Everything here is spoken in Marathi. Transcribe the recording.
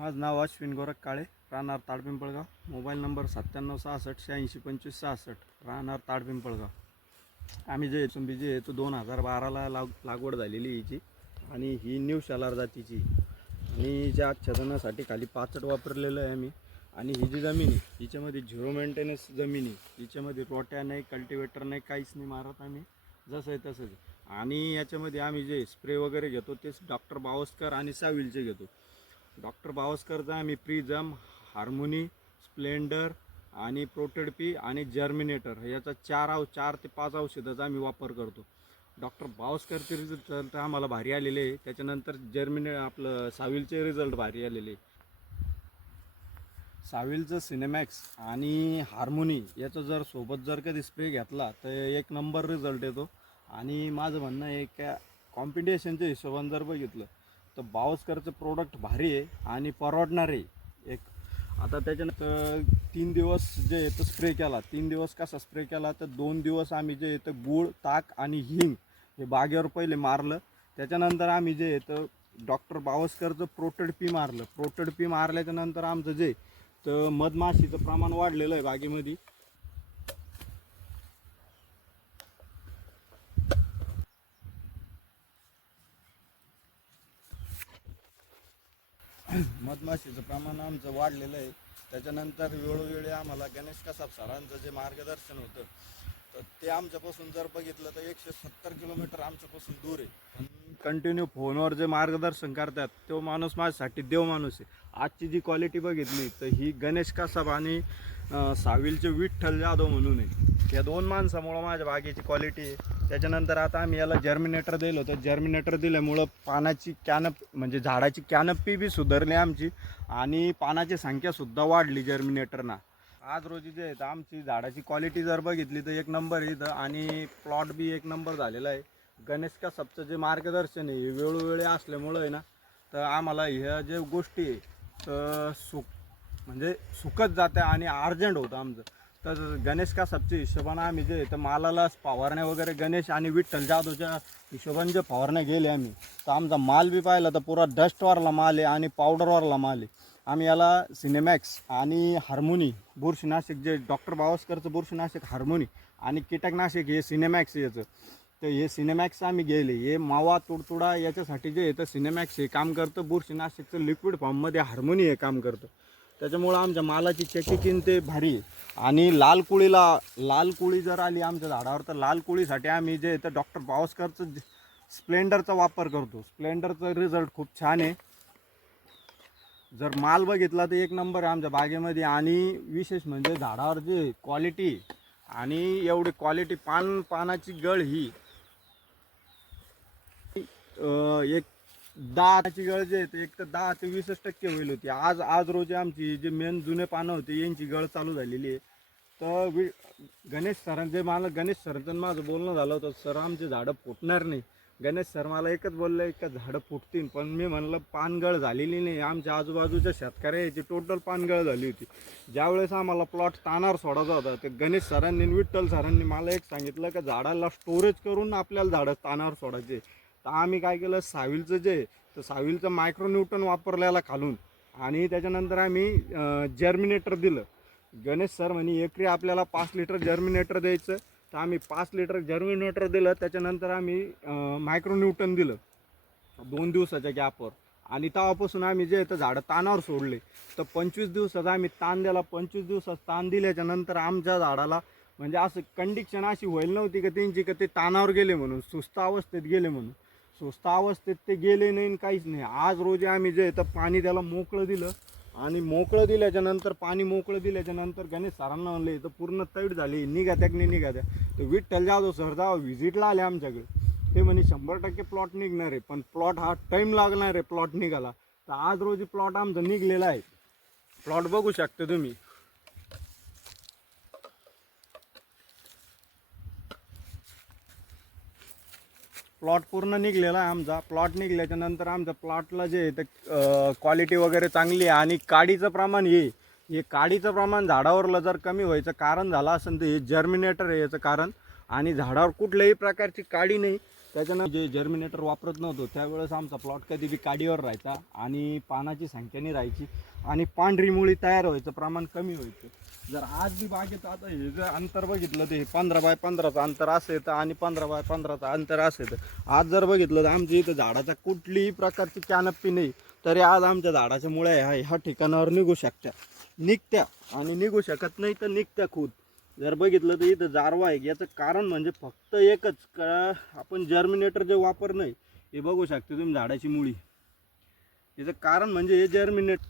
माझं नाव अश्विन गोरख काळे राहणार ताडपिंपळगाव मोबाईल नंबर सत्त्याण्णव सहासष्ट शहाऐंशी पंचवीस सहासष्ट राहणार ताडपिंपळगाव आम्ही जे चुंबी जे तो दोन हजार बाराला लाग लागवड झालेली आहे हिची. आणि ही न्यू शालार जातीची. आणि हिच्या आच्छादनासाठी खाली पाचट वापरलेलं आहे आम्ही. आणि ही जी जमीन आहे हिच्यामध्ये झिरो मेंटेनन्स जमीन आहे. हिच्यामध्ये रोट्या नाही कल्टिवेटर नाही काहीच नाही मारत आम्ही. जसं आहे तसंच. आणि याच्यामध्ये आम्ही जे स्प्रे वगैरे घेतो तेच डॉक्टर बावस्कर आणि साविलचे घेतो. डॉक्टर बावस्करचा आम्ही प्रिझम हार्मोनी स्प्लेंडर आणि प्रोटेडपी आणि जर्मिनेटर याचा चार औ चार ते पाच औषधाचा आम्ही वापर करतो. डॉक्टर बावस्करचे रिझल्ट आम्हाला भारी आलेले आहे. त्याच्यानंतर जर्मिने आपलं साविलचे रिझल्ट भारी आलेले साविलचं सिनेमॅक्स आणि हार्मोनी याचं जर सोबत जर कधी स्प्रे घेतला तर एक नंबर रिझल्ट येतो. आणि माझं म्हणणं आहे का कॉम्पिटिशनच्या हिशोबाने जर बघितलं तर बावस्करचं प्रोडक्ट भारी आहे आणि परवडणार आहे. एक आता त्याच्यानंतर तीन दिवस जे येतं स्प्रे केला तीन दिवस कसा स्प्रे केला तर दोन दिवस आम्ही जे येतं गूळ ताक आणि हिंग हे बागेवर पहिले मारलं. त्याच्यानंतर आम्ही जे येतं डॉक्टर बावस्करचं प्रोटेड पी मारलं. प्रोटेड पी मारल्याच्यानंतर आमचं जे तर मधमाशीचं प्रमाण वाढलेलं आहे बागेमध्ये. मधमाशीचं प्रमाण आमचं वाढलेलं आहे. त्याच्यानंतर वेळोवेळी आम्हाला गणेश कसाब सरांचं जे मार्गदर्शन होतं तर ते आमच्यापासून जर बघितलं तर एकशे सत्तर किलोमीटर आमच्यापासून दूर आहे. कंटिन्यू फोनवर जे मार्गदर्शन करतात तो माणूस माझ्यासाठी देव माणूस आहे. आजची जी क्वालिटी बघितली तर ही गणेश कसाब आणि साविलचे विठ्ठल जाधव म्हणून आहे. या दोन माणसामुळं माझ्या बागेची क्वालिटी आहे. त्याच्यानंतर आता आम्ही याला जर्मिनेटर दिलं होतं. जर्मिनेटर दिल्यामुळं पानाची कॅनप म्हणजे झाडाची कॅनपी बी सुधारली आमची आणि पानाची संख्यासुद्धा वाढली जर्मिनेटरना आज रोजी जे आहेत आमची झाडाची क्वालिटी जर बघितली तर एक नंबर इथं आणि प्लॉट बी एक नंबर झालेला आहे. गणेश कसबचं जे मार्गदर्शन आहे हे वेळोवेळी असल्यामुळं आहे ना तर आम्हाला ह्या ज्या गोष्टी आहे तर सुख म्हणजे सुखत जाते आणि अर्जंट होतं आमचं. तर गणेश का सबची हिशोबानं आम्ही जे तर मालाला फवारण्या वगैरे गणेश आणि विठ्ठल जाधवच्या हिशोबाने जे फवारण्या गेले आम्ही तर आमचा माल बी पाहिला तर पुरा डस्टवरला माल आहे आणि पावडरवरला माल आहे. आम्ही याला सिनेमॅक्स आणि हार्मोनी बुरशीनाशक जे डॉक्टर बावस्करचं बुरशीनाशक हार्मोनी आणि कीटकनाशक हे सिनेमॅक्स याचं. तर हे सिनेमॅक्स आम्ही गेले. हे मावा तुडतुडा याच्यासाठी जे तर सिनेमॅक्स हे काम करतं. बुरशीनाशकचं लिक्विड फॉर्ममध्ये हार्मोनी हे काम करतं. त्याच्यामुळं आमच्या मालाची चेकिंग ते भारी. आहे आणि लाल कुळीला लाल कुळी जर आली आमच्या झाडावर तर लाल कुळीसाठी आम्ही जे तर डॉक्टर बावस्करचं स्प्लेंडरचा वापर करतो. स्प्लेंडरचा रिझल्ट खूप छान आहे. जर माल बघितला तर एक नंबर आहे आमच्या बागेमध्ये. आणि विशेष म्हणजे झाडावर जे क्वालिटी आणि एवढी क्वालिटी पान पानाची गळ ही एक दहाची गळज आहे ते एक तर दहा ते वीसच टक्के होईल होती. आज आज रोजी आमची जे मेन जुने पानं होते यांची गळ चालू झालेली आहे. तर वि गणेश सरां जे मला गणेश सरांचं माझं बोलणं झालं होतं सर आमचे झाडं फुटणार नाही. गणेश सर मला एकच बोलले का झाडं फुटतील. पण मी म्हणलं पानगळ झालेली नाही. आमच्या आजूबाजूच्या शेतकऱ्याची टोटल पानगळ झाली होती. ज्यावेळेस आम्हाला प्लॉट तानावर सोडायचा होता ते गणेश सरांनी विठ्ठल सरांनी मला एक सांगितलं का झाडाला स्टोरेज करून आपल्याला झाडं तानावर सोडायचे तर आम्ही काय केलं साविलचं जे तर साविलचं मायक्रोन्यूटन वापरल्याला खालून आणि त्याच्यानंतर आम्ही जर्मिनेटर दिलं. गणेश सर म्हणे एकरी आपल्याला पाच लिटर जर्मिनेटर द्यायचं. तर आम्ही पाच लिटर जर्मिनेटर दिलं त्याच्यानंतर आम्ही मायक्रोन्यूटन दिलं. दोन दिवसाच्या गॅपवर आणि तेव्हापासून आम्ही जे तर झाडं तानावर सोडले. तर पंचवीस दिवसाचा आम्ही ताण दिला. पंचवीस दिवसात ताण दिल्याच्या नंतर आमच्या झाडाला म्हणजे असं कंडिक्शन अशी व्हायला नव्हती का त्यांची का ते तानावर गेले म्हणून सुस्त अवस्थेत गेले म्हणून. सुस्त अवस्थेत ते गेले नाही आणि काहीच नाही. आज रोजी आम्ही जे तर पाणी त्याला मोकळं दिलं आणि मोकळं दिल्याच्या नंतर पाणी मोकळं दिल्याच्या नंतर गणेश सरांना म्हणले तर पूर्ण तैट झाली निघा त्या नाही निघा त्या. तर विठ्ठल जाधव सर जेव्हा व्हिजिटला आले आमच्याकडे. ते म्हणे शंभर टक्के प्लॉट निघणार आहे पण प्लॉट हा टाईम लागणार आहे प्लॉट निघाला. तर आज रोजी प्लॉट आमचा निघलेला आहे. प्लॉट बघू शकता तुम्ही. प्लॉट पूर्ण निघलेला आहे आमचा. प्लॉट निघल्याच्या नंतर आमच्या प्लॉटला जे आहे ते क्वालिटी वगैरे चांगली आहे आणि काडीचं प्रमाण हे हे काडीचं प्रमाण झाडावरलं जर कमी व्हायचं कारण झालं असेल तर हे जर्मिनेटर आहे याचं कारण. आणि झाडावर कुठल्याही प्रकारची काडी नाही. त्याच्यानं जे जर्मिनेटर वापरत नव्हतो त्यावेळेस आमचा प्लॉट कधी बी काडीवर राहायचा आणि पानाची संख्याने राहायची आणि पांढरी मुळी तयार व्हायचं प्रमाण कमी व्हायचं. जर आज बी बागेत आता हे जर अंतर बघितलं तर हे पंधरा बाय पंधराचं अंतर असं येतं आणि पंधरा बाय पंधराचं अंतर असं येतं. आज जर बघितलं तर आमच्या इथं झाडाचा कुठलीही प्रकारची कॅनपी नाही तरी आज आमच्या झाडाच्या मुळ्या ह्या ह्या ठिकाणावर निघू शकत्या. निघत्या आणि निघू शकत नाही तर निघत्या खूद जर बघितलं तर इथं जारवा आहे. याचं कारण म्हणजे फक्त एकच का आपण जर्मिनेटर जे वापरणं आहे हे बघू शकते तुम्ही झाडाची मुळी. याचं कारण म्हणजे हे जर्मिनेट